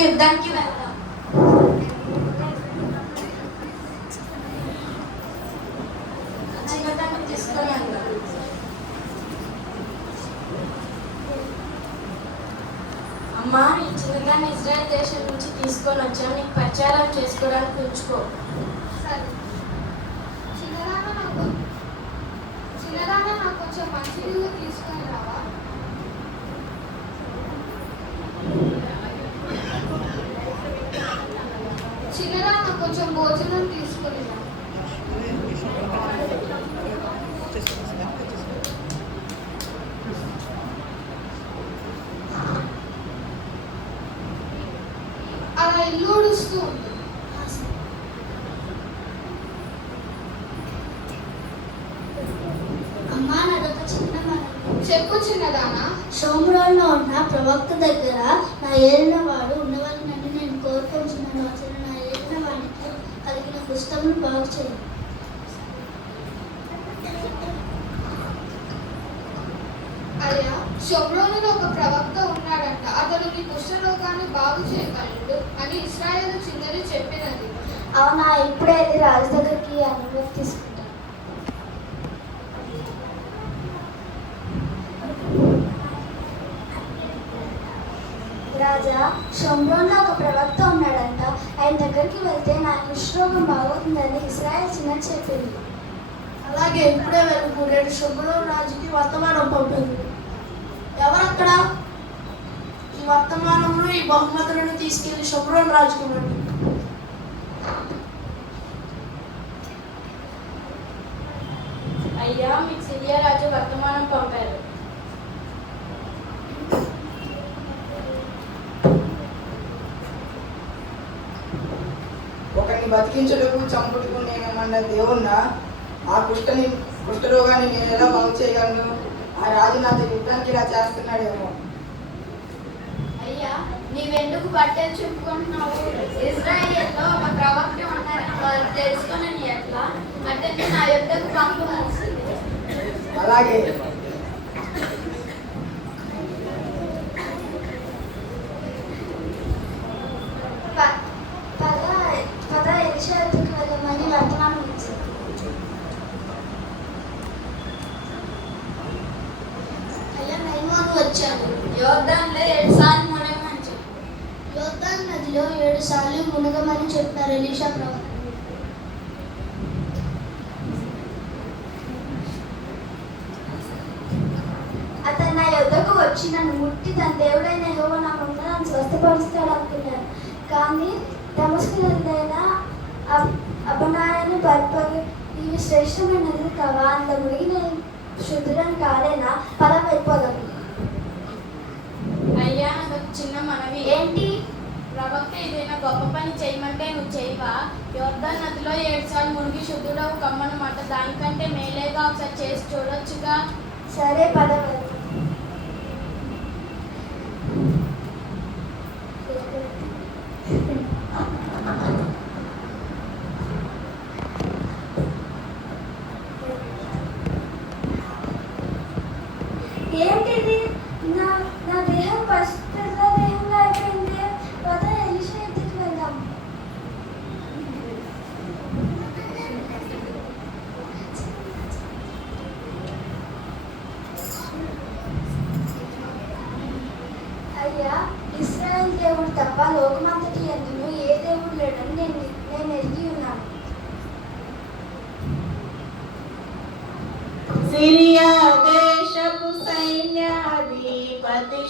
యుద్ధానికి వెళ్దాం. చిన్నదాన్ని తీసుకొని వెళ్దాం. అమ్మా, ఈ చిన్నదాన్ని ఇజ్రాయెల్ దేశం నుంచి తీసుకొని వచ్చాను. నీకు ప్రచారం చేసుకోవడానికి ఉంచుకో. సరే. చిన్నదాన్ని నాకు కొంచెం మంచినీళ్ళు తీసుకొని రావా? చిన్నదాన్ని కొంచెం భోజనం తీసుకొని రా. అలా ఇల్లు ఊడుస్తూ ఉంది. అమ్మా, నాదొక చిన్న మనవి. చెప్పు చిన్నదానా. షోమ్రోన్లో ఉన్న ప్రవక్త దగ్గర నా ఏలిన వాడు ఉండవాలని నేను కోరుకుంటున్నాను. అతను నా ఏలిన వాడికి కలిగిన కుష్టమును బాగు చేయండి. అయ్యా, షోమ్రోనులో ఒక ప్రవక్త ఉన్నాడంట. అతను నీ కుష్ఠరోగాన్ని బాగు చేయగలడు అని ఇశ్రాయేలు చిన్నది చెప్పినది. అవునా? ఇప్పుడే వెళ్ళి రాజు దగ్గరికి అనుమతి తీసుకుంటాను. రాజా, షోమ్రోన్లో ఒక ప్రవక్త ఉన్నాడంట. ఆయన దగ్గరికి వెళ్తే నా కుష్ఠరోగం బాగుంటుందని ఇశ్రాయేల్ చిన్నది చెప్పింది. అలాగే ఇప్పుడే వెళ్ళకు. నేడు షోమ్రోను రాజుకి వర్తమానం పంపింది. ఎవరక్కడ? ఈ వర్తమానంలో ఈ బహుమతులను తీసుకెళ్లి షోమ్రోను రాజుకి ఇవ్వండి. అయ్యా, మీకు సిరియా రాజు వర్తమానం పంపారు. ఒకరిని బతికించుటకు చంపుటకు నేనేమన్నా దేవుణ్ణా? ఆ కుష్ఠరోగాన్ని నేను ఎలా బాగు చేయగలను? ఆ రాజు నాతో యుద్ధానికి ఇలా చేస్తున్నాడేమో. అయ్యా, నీవెందుకు బట్టలు చింపుకుంటున్నావు? ఇజ్రాయేల్లో ఒక ప్రవక్త ఉన్నారని వాళ్ళు తెలుసుకొని ఎట్లా? అతన్ని నా యుద్ధకు పంపు. అలాగే. పద ఎలిషా దగ్గరికి వెళ్ళమని వర్తమానం ఇచ్చింది. అయ్యా, నైమాను వచ్చాడు. యోర్దానులో 7 సార్లు మునగమని చెప్పు. యోర్దాను నదిలో 7 సార్లు మునగమని చెప్పారు ఎలీషా ప్రవక్త. అతను నా యొద్దకు వచ్చి నన్ను ముట్టి తన దేవుడైన యెహోవా నా నన్ను స్వస్థపరుస్తాడు అనుకున్నాను. కానీ దమస్కు నదులైన అబనాయను బర్పగి ఇవి శ్రేష్టమైన నదులు కావా? అందులో మునిగి నేను శుద్ధులను కాలేనా? పద వెళ్ళిపోదాం. అయ్యా, నాకు చిన్న మనవి. ఏంటి? ప్రవక్త ఏదైనా గొప్ప పని చేయమంటే నువ్వు చేయవా? యోర్దాన్ నదిలో 7 సార్లు మునిగి శుద్ధుడవు కమ్మనమాట. దానికంటే మేలేగా ఒకసారి చేసి చూడొచ్చుగా. సరే, పద వెళ్దాం. ఏంటిది? నా దేహం పరిశుద్ధ దేహంగా అయిపోయింది. పద ఎలీషా ఇంటికి వెళ్దాం. అయ్యా, ఇశ్రాయేల్ దేవుడు తప్ప లోకమంతటి యందును ఏ దేవుడు లేడని నేను ఎరిగి ఉన్నాను. సిరియా దేశపు సైన్యాధిపతి